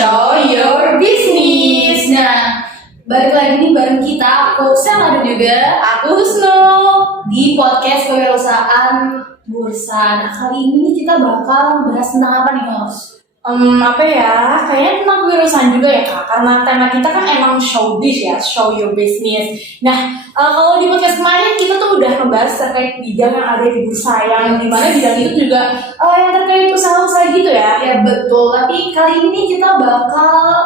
Show Your Business. Nah, balik lagi nih bareng kita, aku Sel dan juga aku Husnu di podcast Kewirausahaan Bursa. Nah, kali ini kita bakal bahas tentang apa nih, Hos? Apa ya, kayaknya tentang kewirausahaan juga ya Kak, karena tema kita kan emang showbiz ya, show your business. Nah, kalau di podcast kemarin kita tuh udah ngebahas terkait bidang yang ada di bursa, yang dimana bidang itu juga yang terkait usaha-usaha gitu ya. Ya betul, tapi kali ini kita bakal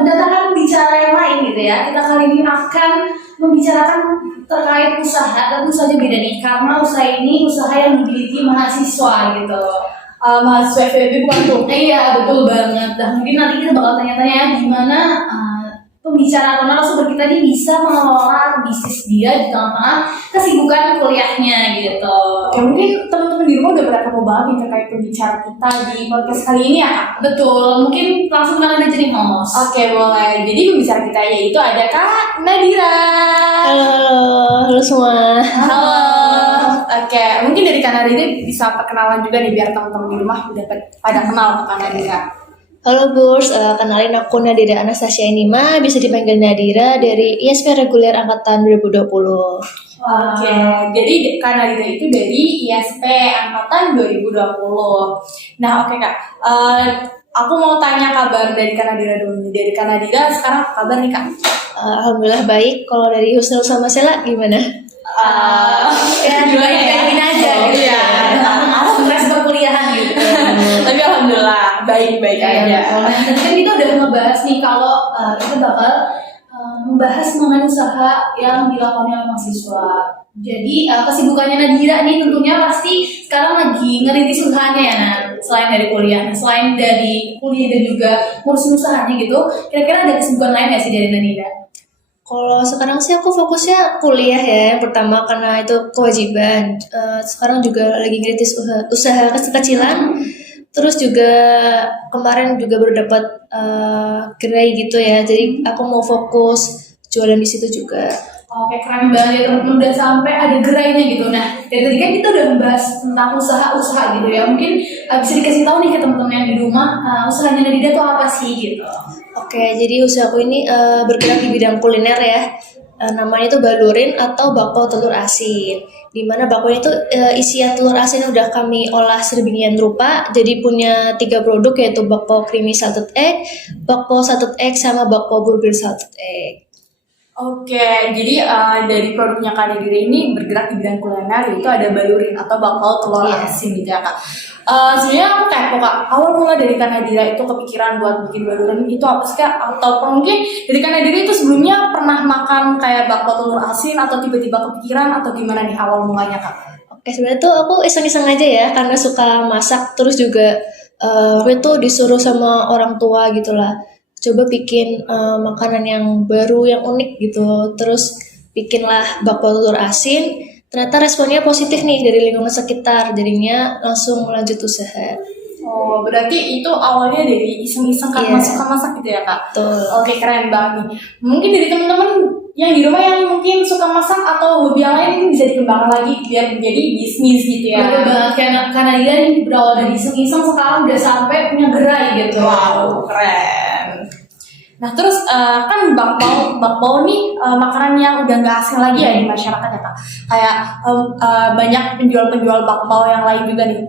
mendatangkan bicara yang lain gitu ya. Kita kali ini akan membicarakan terkait usaha, tentu saja beda nih, karena usaha ini usaha yang dimiliki mahasiswa gitu. Mahasiswa FEB bukan tuh? Iya betul banget. Dan mungkin nanti kita bakal tanya-tanya gimana pembicara atau narasumber kita ini bisa mengelola bisnis dia di tengah-tengah kesibukan kuliahnya gitu. Ya mungkin teman-teman di rumah udah pada ketemu banget nih terkait pembicara kita di podcast kali ini ya Kak? Betul, mungkin langsung kenalan aja nih Homos. Oke boleh, jadi pembicara kita yaitu ada Kak Nadira. Halo semua. Halo. Oke, mungkin dari Kak Nadira bisa perkenalan juga nih biar teman-teman di rumah udah pada kenal ke Kak Nadira. Halo Burs, kenalin aku Nadira Anastasia Inima, bisa dipanggil Nadira dari ISP Reguler Angkatan 2020. Oke, jadi Kak Nadira itu dari ISP Angkatan 2020. Nah oke Kak, aku mau tanya kabar dari Kak Nadira dulu. Dari Kak Nadira sekarang apa kabar nih Kak? Alhamdulillah baik. Kalau dari Husnul sama Sela gimana? Ya gimana aja gitu ya. Stres perkuliahan gitu. Tapi alhamdulillah baik-baik aja. Nah, tadi kan kita udah ngebahas nih kalau kita bakal membahas mengenai usaha yang dilakukan oleh mahasiswa. Jadi kesibukannya Nadira nih tentunya pasti sekarang lagi ngerintis usahanya ya, Nah. Selain dari kuliah, selain dari kuliah dan juga ngurusin usahanya gitu, kira-kira ada kesibukan lain nggak sih dari Nadira? Kalau sekarang sih aku fokusnya kuliah ya, yang pertama karena itu kewajiban. Sekarang juga lagi ngerintis usaha kecil-kecilan. Terus juga kemarin juga baru dapat gerai gitu ya, jadi aku mau fokus jualan di situ juga. Oke, keren banget ya teman-teman, udah sampai ada gerainya gitu. Nah, dari tadi kan kita udah membahas tentang usaha-usaha gitu ya. Mungkin bisa dikasih tahu nih ke teman-teman yang di rumah, usahanya Nadira tuh apa sih gitu. Oke, jadi usahaku ini bergerak di bidang kuliner ya. Namanya itu balurin atau bakpao telur asin. Dimana bakpao itu isian telur asin udah kami olah sedemikian rupa. Jadi punya 3 produk yaitu bakpao creamy salted egg, bakpao salted egg, sama bakpao burger salted egg. Oke, jadi dari produknya Kak Nadira ini bergerak di bidang kuliner, yaitu ada balurin atau bakpao telur asin gitu ya Kak. Sebenarnya aku kepo Kak, awal mula dari Kak Nadira itu kepikiran buat bikin balurin itu apa sih Kak? Atau mungkin dari Kak Nadira itu sebelumnya pernah makan kayak bakpao telur asin atau tiba-tiba kepikiran atau gimana nih awal mulanya Kak? Oke, sebenarnya tuh aku iseng-iseng aja ya, karena suka masak, terus juga aku itu disuruh sama orang tua gitulah. Coba bikin makanan yang baru, yang unik gitu. Terus bikinlah bakpao telur asin. Ternyata responnya positif nih dari lingkungan sekitar. Jadinya langsung lanjut usaha. Oh, berarti itu awalnya dari iseng-iseng karena suka masak gitu ya Kak? Betul. Oke, keren banget nih. Mungkin dari teman-teman yang di rumah yang mungkin suka masak atau hobi yang lain mungkin bisa dikembangkan lagi biar menjadi bisnis gitu ya. Betul banget, karena dia nih berawal dari iseng-iseng sekarang udah sampai punya gerai gitu. Wow, keren. Nah terus kan bakpao nih makanan yang udah nggak asing lagi ya di masyarakat ya Kak. Kayak banyak penjual-penjual bakpao yang lain juga nih.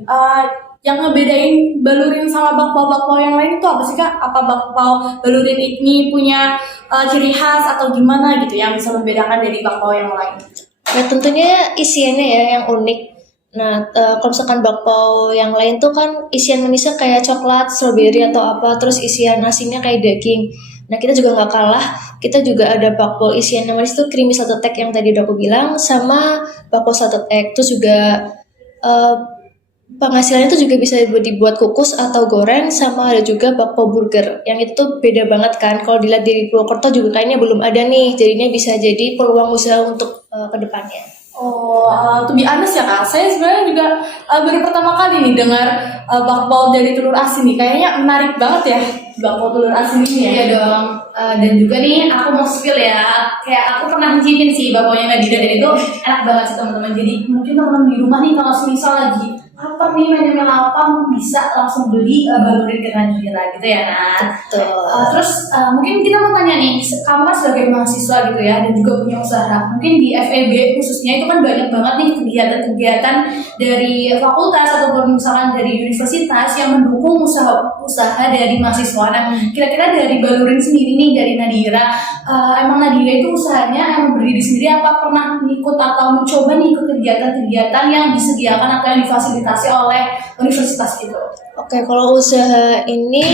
Yang ngebedain balurin sama bakpao yang lain itu apa sih Kak? Apa bakpao balurin ini punya ciri khas atau gimana gitu yang bisa membedakan dari bakpao yang lain? Ya tentunya isiannya ya yang unik. Nah, kalau misalkan bakpao yang lain tuh kan isian manisnya kayak coklat, strawberry atau apa, terus isian asinnya kayak daging. Nah, kita juga nggak kalah. Kita juga ada bakpao isian yang manis tuh creamy salted egg yang tadi udah aku bilang, sama bakpao salted egg. Terus juga penghasilannya itu juga bisa dibuat kukus atau goreng, sama ada juga bakpao burger. Yang itu tuh beda banget kan. Kalau dilihat di Purwokerto juga kayaknya belum ada nih. Jadinya bisa jadi peluang usaha untuk kedepannya. Oh, to be honest ya Kak, saya sebenarnya juga baru pertama kali nih dengar bakpao dari telur asin nih. Kayaknya menarik banget ya bakpao telur asin ini ya. Iya dong. Dan juga nih aku mau spill ya, kayak aku pernah mencicipin sih bakpao Nadira dan itu enak banget sih teman-teman. Jadi mungkin teman-teman di rumah nih kalau misal lagi lapar nih, main lapar, bisa langsung beli balurin ke Nadira gitu ya Nat. Betul. Terus mungkin kita mau tanya nih, kamu kan sebagai mahasiswa gitu ya dan juga punya usaha, mungkin di FEB khususnya itu kan banyak banget nih kegiatan-kegiatan dari fakultas ataupun misalkan dari universitas yang mendukung usaha dari mahasiswa. Nah, kira-kira dari Balurin sendiri nih, dari Nadira, emang Nadira itu usahanya emang berdiri sendiri apa pernah ikut atau mencoba nih ikut kegiatan-kegiatan yang disediakan atau yang difasilitasi oleh universitas gitu? Oke, kalau usaha ini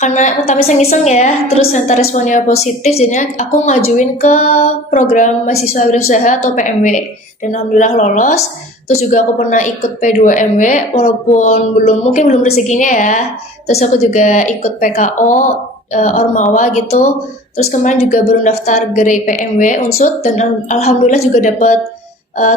karena pertama iseng-iseng ya, terus ternyata responnya positif, jadinya aku ngajuin ke program mahasiswa berusaha atau PMW dan alhamdulillah lolos. Terus juga aku pernah ikut P2MW walaupun mungkin belum rezekinya ya. Terus aku juga ikut PKO Ormawa gitu. Terus kemarin juga baru daftar Grey PMW Unsud dan alhamdulillah juga dapat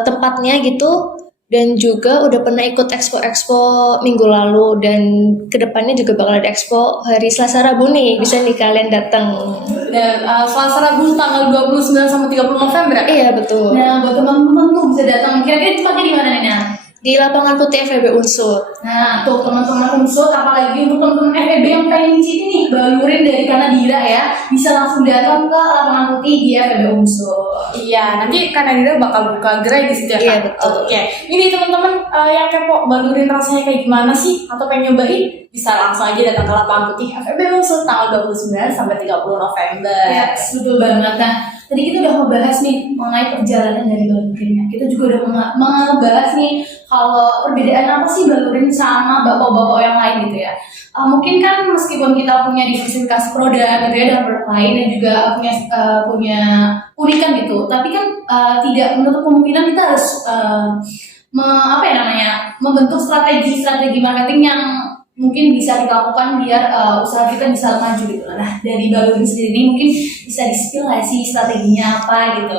tempatnya gitu. Dan juga udah pernah ikut expo minggu lalu dan kedepannya juga bakal ada expo hari Selasa Rabu nih, bisa nih kalian datang. Dan Selasa Rabu tanggal 29 sampai 30 November. Iya betul. Nah, buat teman-teman tuh bisa datang. Kira-kira tempatnya di mana nih Nat? Di lapangan putih FEB Unsud. Nah, tuh teman-teman unsur, apalagi untuk teman-teman FEB yang pengen citi nih Balurin dari Kanadira ya, bisa langsung datang ke lapangan putih di FEB Unsur. Iya, nanti Kanadira bakal buka gerai di situ ya Iya, kan? betul. Oke, ini teman-teman yang kepo Balurin rasanya kayak gimana sih? Atau pengen nyobain? Bisa langsung aja datang ke lapangan putih FEB Unsur tanggal 29 sampai 30 November. Ya, betul banget. Nah, tadi kita udah membahas nih mengenai perjalanan dari Balurinnya. Kita juga udah membahas nih kalau perbedaan apa sih Balurin sama bapak-bapak yang lain gitu ya. Mungkin kan meskipun kita punya diversifikasi produk gitu ya dan produk lain dan juga punya unikan gitu, tapi kan tidak menutup kemungkinan kita harus membentuk strategi marketing yang mungkin bisa kita lakukan biar usaha kita bisa maju gitu. Nah, dari Balurin sendiri ini mungkin bisa di-spill nggak sih strateginya apa gitu?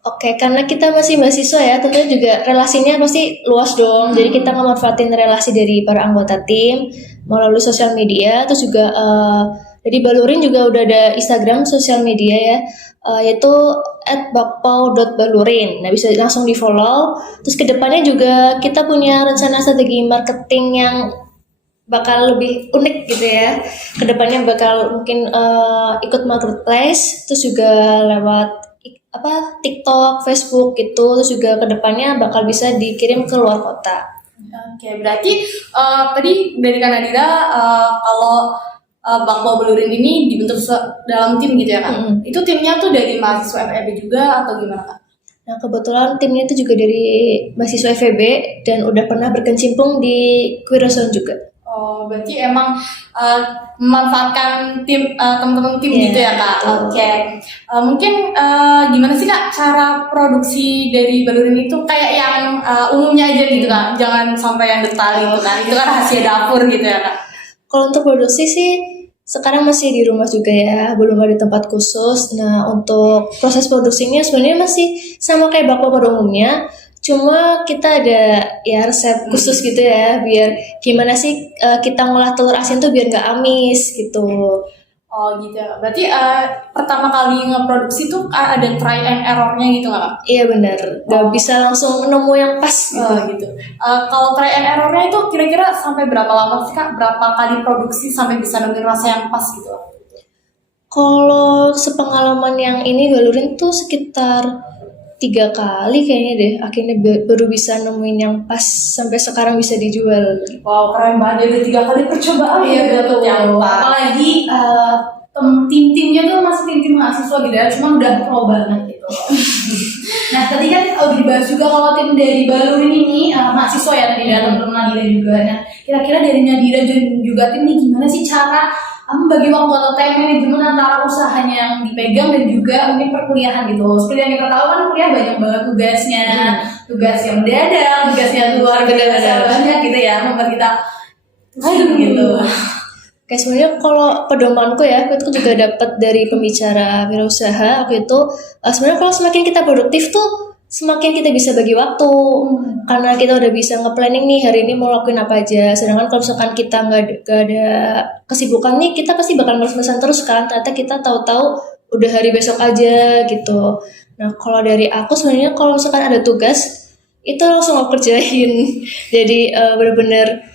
Oke, karena kita masih mahasiswa ya, tentunya juga relasinya pasti luas dong. Jadi kita memanfaatin relasi dari para anggota tim melalui sosial media. Terus juga dari Balurin juga udah ada Instagram sosial media ya, yaitu @bakpao.balurin. Nah, bisa langsung di follow. Terus kedepannya juga kita punya rencana strategi marketing yang bakal lebih unik gitu ya. Kedepannya bakal mungkin ikut marketplace, terus juga lewat TikTok, Facebook gitu. Terus juga kedepannya bakal bisa dikirim ke luar kota. Oke, berarti tadi dari Kanadira kalau Bakpao Balurin ini dibentuk dalam tim gitu ya kan? Itu timnya tuh dari mahasiswa FEB juga atau gimana kan? Nah, kebetulan timnya itu juga dari mahasiswa FEB dan udah pernah berkecimpung di Queerozone juga. Oh, berarti emang memanfaatkan tim teman-teman tim Yeah, gitu ya kak. Oke. Mungkin gimana sih kak cara produksi dari Balurin itu kayak yang umumnya aja gitu kak, jangan sampai yang detail gitu kan. Itu kan rahasia dapur gitu ya kak. Kalau untuk produksi sih sekarang masih di rumah juga ya, belum ada tempat khusus. Nah, untuk proses produksinya sebenarnya masih sama kayak bakpao pada umumnya. Cuma kita ada ya resep khusus gitu ya, biar gimana sih kita ngolah telur asin tuh biar nggak amis gitu. Oh gitu. Berarti pertama kali ngeproduksi tuh ada try and error-nya gitu nggak kak? Iya benar, nggak bisa langsung nemu yang pas gitu. Gitu. Kalau try and error-nya itu kira-kira sampai berapa lama sih kak? Berapa kali produksi sampai bisa nemuin rasa yang pas gitu? Kalau sepengalaman yang ini Balurin tuh sekitar 3 kali kayaknya deh, akhirnya baru bisa nemuin yang pas sampai sekarang bisa dijual. Wow, keren banget, jadi 3 kali percobaan. Iya betul. Apalagi tim-timnya tuh masih tim-tim mahasiswa gitu ya, cuma udah pro banget gitu. Nah, tadi kan udah dibahas juga kalau tim dari Balurin ini mahasiswa ya tadi ya, teman-teman Nadira juga. Nah, kira-kira dari Nadira dan juga tim ini gimana sih cara bagi waktu atau time manajemen antara usahanya yang dipegang dan juga mungkin perkuliahan gitu. Seperti yang kita tahu kan kuliah banyak banget tugasnya, tugas yang mendadak, tugasnya luar biasa banyak gitu ya, membuat kita gitu. Oke, sebenarnya kalau pedomanku ya, aku itu juga dapat dari pembicara wirausaha waktu itu. Sebenarnya kalau semakin kita produktif tuh, semakin kita bisa bagi waktu. Karena kita udah bisa nge-planning nih hari ini mau lakuin apa aja. Sedangkan kalau misalkan kita nggak ada kesibukan nih, kita pasti bakal males-malesan terus kan. Ternyata kita tahu-tahu udah hari besok aja gitu. Nah, kalau dari aku sebenarnya kalau misalkan ada tugas, itu langsung aku kerjain. Jadi benar-benar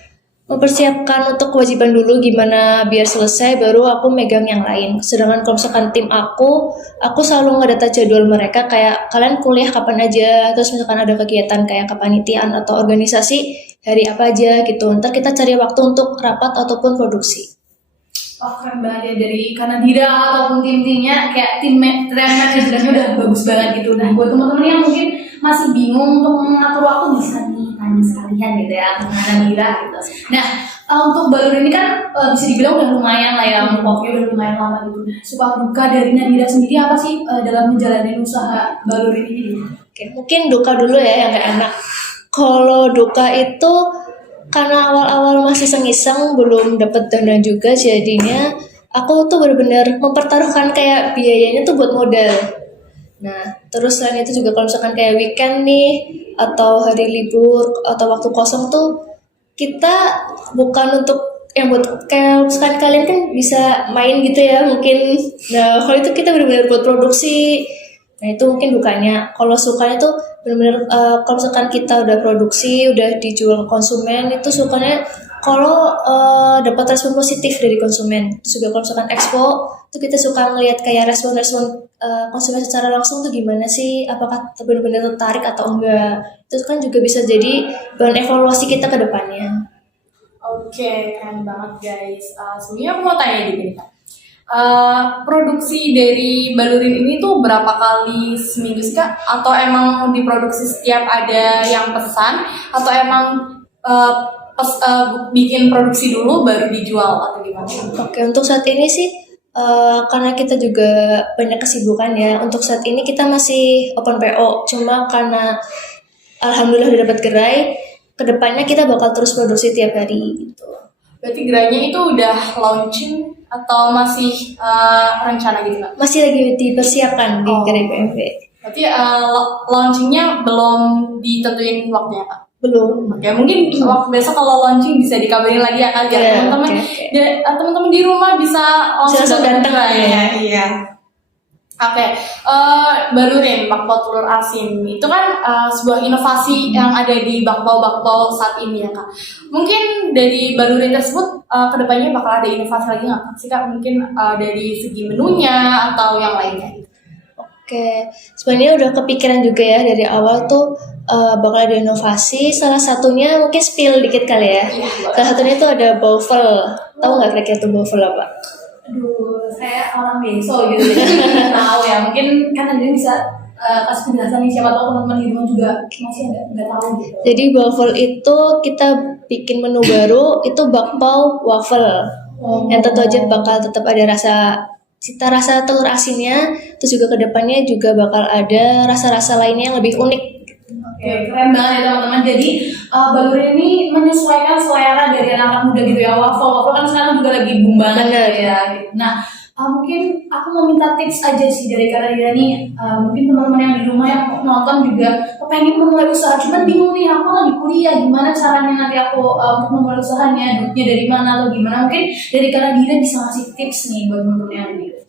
mempersiapkan untuk kewajiban dulu gimana biar selesai baru aku megang yang lain. Sedangkan kalau misalkan tim aku selalu ngedata jadwal mereka kayak kalian kuliah kapan aja, terus misalkan ada kegiatan kayak kepanitiaan atau organisasi hari apa aja gitu. Ntar kita cari waktu untuk rapat ataupun produksi. Oh keren banget ya, dari Kanadira ataupun tim-timnya kayak tim manajemennya udah bagus banget gitu. Nah buat teman-teman yang mungkin masih bingung untuk mengatur waktu bisa nih tanya sekalian gitu ya ke Kanadira gitu. Nah untuk Balur ini kan bisa dibilang udah lumayan lah ya, untuk waktunya udah lumayan lama gitu. Nah suka duka dari Nadira sendiri apa sih dalam menjalani usaha Balur ini? Oke, mungkin duka dulu ya yang gak enak. Kalau duka itu karena awal-awal masih iseng-iseng belum dapat dana juga, jadinya aku tuh benar-benar mempertaruhkan kayak biayanya tuh buat modal. Nah, terus selain itu juga kalau misalkan kayak weekend nih atau hari libur atau waktu kosong tuh kita bukan untuk yang buat kayak misalkan kalian kan bisa main gitu ya mungkin. Nah, kalau itu kita benar-benar buat produksi. Nah itu mungkin dukanya. Kalau sukanya tuh benar-benar kalau misalkan kita udah produksi, udah dijual ke konsumen, itu sukanya kalau dapat respon positif dari konsumen. Terus juga kalau misalkan expo, itu kita suka ngelihat kayak respon-respon konsumen secara langsung tuh gimana sih, apakah benar-benar tertarik atau enggak. Itu kan juga bisa jadi bahan evaluasi kita ke depannya. Oke, keren banget guys. Sebenarnya aku mau tanya juga nih Kak. Produksi dari Balurin ini tuh berapa kali seminggu sih Kak? Atau emang diproduksi setiap ada yang pesan? Atau emang bikin produksi dulu baru dijual atau gimana? Oke, untuk saat ini sih karena kita juga banyak kesibukan ya. Untuk saat ini kita masih open PO. Cuma karena alhamdulillah udah dapat gerai, kedepannya kita bakal terus produksi tiap hari gitu. Berarti gerainya itu udah launching atau masih rencana gitu Kak? Masih lagi dipersiapkan di gerai PMV. Berarti launchingnya belum ditentuin waktunya Kak? Belum. Oke, mungkin waktu besok kalau launching bisa dikabarin lagi ya kan, biar teman-teman teman-teman di rumah bisa langsung datang ya. Iya. Oke, Balurin bakpao telur asin itu kan sebuah inovasi yang ada di bakpao saat ini ya Kak. Mungkin dari Balurin tersebut kedepannya bakal ada inovasi lagi nggak sih Kak? Mungkin dari segi menunya atau yang lainnya. Oke, sebenarnya udah kepikiran juga ya dari awal tuh bakal ada inovasi. Salah satunya mungkin spill dikit kali ya. Salah satunya tuh ada waffle. Tahu nggak kira-kira tuh waffle apa? Aduh, saya orang beso gitu, jadi nggak tahu ya. Mungkin kan Anda bisa kasih penjelasan nih, siapa tahu teman-teman di rumah juga masih nggak tahu gitu. Jadi waffle itu kita bikin menu baru, itu bakpao waffle. Yang tentu aja bakal tetap ada cita rasa telur asinnya, terus juga kedepannya juga bakal ada rasa-rasa lainnya yang lebih unik. Oke, keren banget ya teman-teman. Jadi Balurin ini menyesuaikan selera dari anak-anak muda gitu ya. Waffle kan sekarang juga lagi boom banget ya. Gitu. Nah, mungkin aku mau minta tips aja sih dari Kanadira nih. Mungkin teman-teman yang di rumah yang nonton juga pengen memulai usaha, cuman bingung nih, aku lagi kuliah, gimana caranya nanti aku untuk memulai usahanya, duitnya dari mana atau gimana. Mungkin dari Kanadira bisa ngasih tips nih buat teman-teman yang di rumah.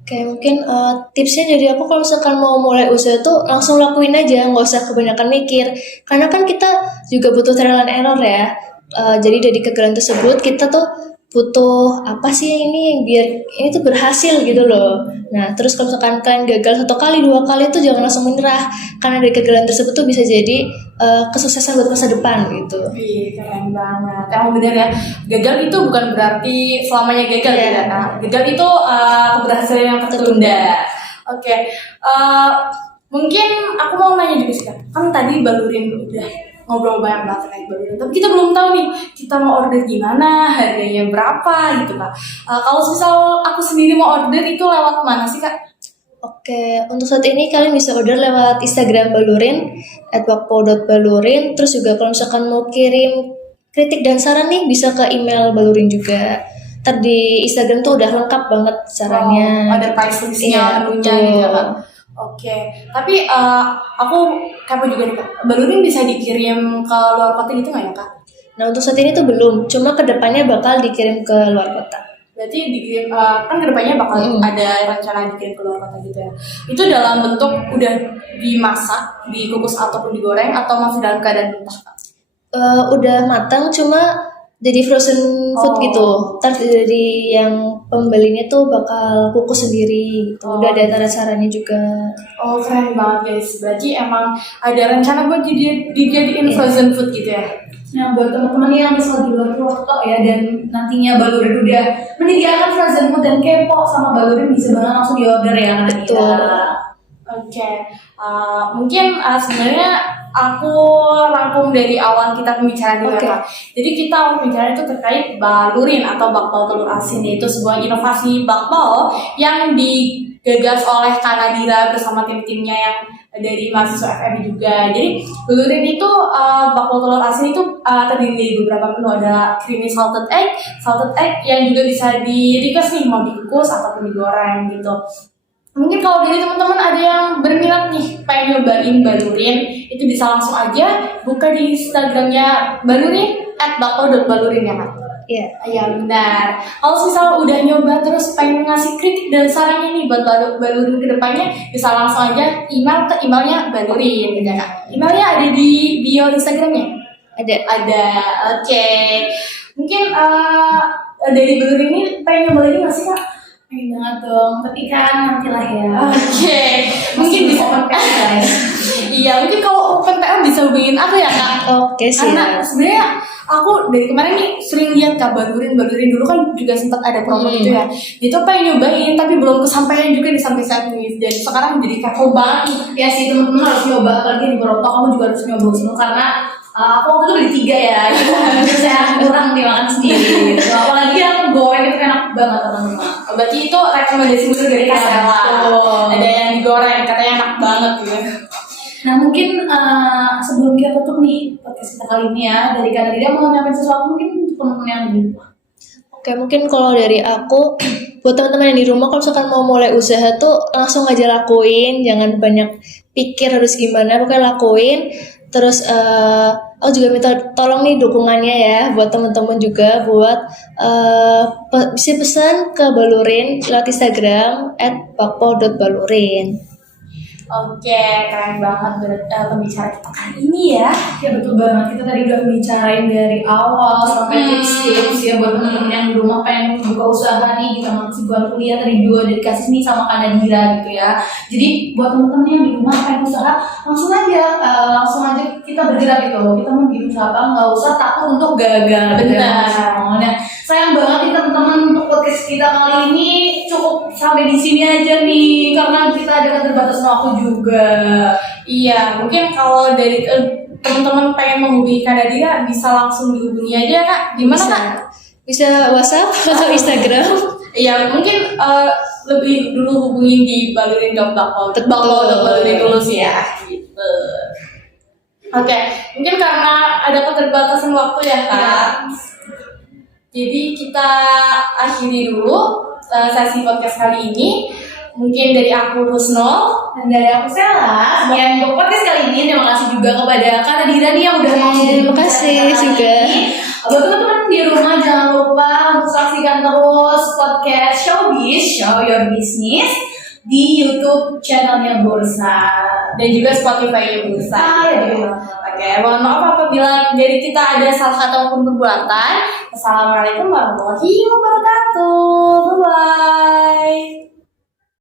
Oke, mungkin tipsnya dari aku kalau misalkan mau mulai usaha tuh langsung lakuin aja, nggak usah kebanyakan mikir. Karena kan kita juga butuh trial and error ya. Jadi dari kegagalan tersebut kita tuh butuh apa sih ini biar ini tuh berhasil gitu loh. Nah, terus kalau misalkan kalian gagal 1 kali, 2 kali tuh jangan langsung menyerah. Karena dari kegagalan tersebut tuh bisa jadi kesuksesan buat masa depan gitu. Wih, keren banget. Emang bener ya, gagal itu bukan berarti selamanya gagal ya. Nah, gagal itu keberhasilan yang tertunda. Oke, mungkin aku mau nanya juga sih kan tadi Balurin udah ngobrol banyak banget terkait Balurin, tapi kita belum tahu nih kita mau order gimana, harganya berapa gitu Kak. Kalau misal aku sendiri mau order itu lewat mana sih Kak? Oke, untuk saat ini kalian bisa order lewat Instagram Balurin @bakpao.balurin. Terus juga kalau misalkan mau kirim kritik dan saran nih bisa ke email Balurin juga. Ntar di Instagram tuh udah lengkap banget caranya. Ada price listnya, menunya gitu Kak. Oke, tapi aku kepo juga nih Kak, Balurin bisa dikirim ke luar kota gitu nggak ya Kak? Nah untuk saat ini tuh belum, cuma kedepannya bakal dikirim ke luar kota. Berarti dikirim, kan kedepannya bakal ada rencana dikirim ke luar kota gitu ya. Itu dalam bentuk udah dimasak, dikukus ataupun digoreng, atau masih dalam keadaan mentah, Kak? Udah matang cuma jadi frozen food gitu. Ntar dari yang pembelinya tuh bakal kukus sendiri gitu. Udah ada cara-caranya juga. Oh, keren banget guys. Berarti emang ada rencana buat dijadiin frozen food gitu ya? Nah, buat teman-teman yang misal di luar Purwokerto ya dan nantinya Balurin udah menyediakan frozen food dan kepo sama Balurin, bisa banget langsung di order ya Kak Nadira. Betul. Oke, mungkin sebenarnya aku rangkum dari awal kita pembicaraan dulu ya, Kak. Jadi kita pembicaraan itu terkait Balurin atau bakpao telur asin, yaitu sebuah inovasi bakpao yang digagas oleh Kak Nadira bersama tim-timnya yang dari mahasiswa FEB juga. Jadi Balurin itu bakpao telur asin itu terdiri dari beberapa menu, ada creamy salted egg yang juga bisa di-request nih mau dikukus ataupun digoreng gitu. Mungkin kalau dari teman-teman ada yang berminat nih pengen nyobain Balurin, itu bisa langsung aja buka di Instagramnya Balurin @bakpao.balurin ya Kak? Iya. Iya benar. Kalau misalnya udah nyoba terus pengen ngasih kritik dan sarannya nih buat Balurin kedepannya, bisa langsung aja email ke emailnya Balurin gitu Kak. Emailnya ada di bio Instagramnya? Ada. Oke. Mungkin dari Balurin ini pengen nyoba lagi nggak sih Kak? Pengen banget dong, tapi kan nantilah ya. Oke. Mungkin bisa open PO guys. Iya, mungkin kalau open PO bisa hubungin aku ya Kak. Oke, Karena siap. sebenarnya aku dari kemarin nih sering lihat Kak Balurin dulu kan juga sempat ada promo gitu ya. Itu pengen nyobain tapi belum kesampaian juga di sampai saat ini. Dan sekarang jadi kepo banget. Ya sih, teman-teman harus nyoba, apalagi di Purwokerto kamu juga harus nyoba semua karena aku waktu itu beli 3 ya, jadi saya kurang dimakan sendiri gitu. Apalagi yang goreng itu enak banget teman-teman. Berarti itu rekomendasi bener dari Kak Stella. Ada yang digoreng katanya enak banget gitu. Nah mungkin sebelum kita tutup nih podcast kita kali ini ya, dari Kak Nadira mau nyampein sesuatu mungkin untuk teman-teman yang di rumah. Oke, mungkin kalau dari aku, buat teman-teman yang di rumah, kalau misalkan mau mulai usaha tuh langsung aja lakuin, jangan banyak pikir harus gimana, pokoknya lakuin. Terus aku juga minta tolong nih dukungannya ya buat teman-teman juga buat bisa pesan ke Balurin lewat Instagram @bakpao.balurin. Oke, keren banget pembicaraan kita kali ini ya. Ya betul banget, kita tadi udah bicarain dari awal sampai tips-tips ya buat teman-teman yang di rumah pengen buka usaha nih, kita masih buat kuliah tadi juga udah dikasih nih sama Kak Nadira gitu ya. Jadi buat teman-teman yang di rumah pengen usaha, langsung aja kita bergerak gitu. Kita mau bikin usaha apa, nggak usah takut untuk gagal. Benar. Nah, sayang banget nih teman-teman, untuk podcast kita kali ini cukup sampai di sini aja nih karena kita ada keterbatasan waktu juga. Iya, mungkin kalau dari teman-teman pengen menghubungi Kak Nadira bisa langsung dihubungi aja Kak. Gimana Kak? Bisa WhatsApp atau Instagram. Iya, mungkin lebih dulu hubungin di balurin.bakpao.balurin dulu sih ya. Gitu. Oke, mungkin karena ada keterbatasan waktu ya Kak. Jadi kita akhiri dulu sesi podcast kali ini. Mungkin dari aku Husnul Dan dari aku Sela, yang untuk podcast kali ini terima kasih juga kepada Kak Nadira nih yang udah mau Terima kasih juga. Buat teman-teman di rumah jangan lupa untuk saksikan terus podcast Showbiz, Show Your Business di YouTube channelnya Bursa dan juga Spotify Bursa. Oke, mohon maaf apabila dari kita ada salah kata maupun perbuatan. Assalamualaikum warahmatullahi wabarakatuh. Bye bye.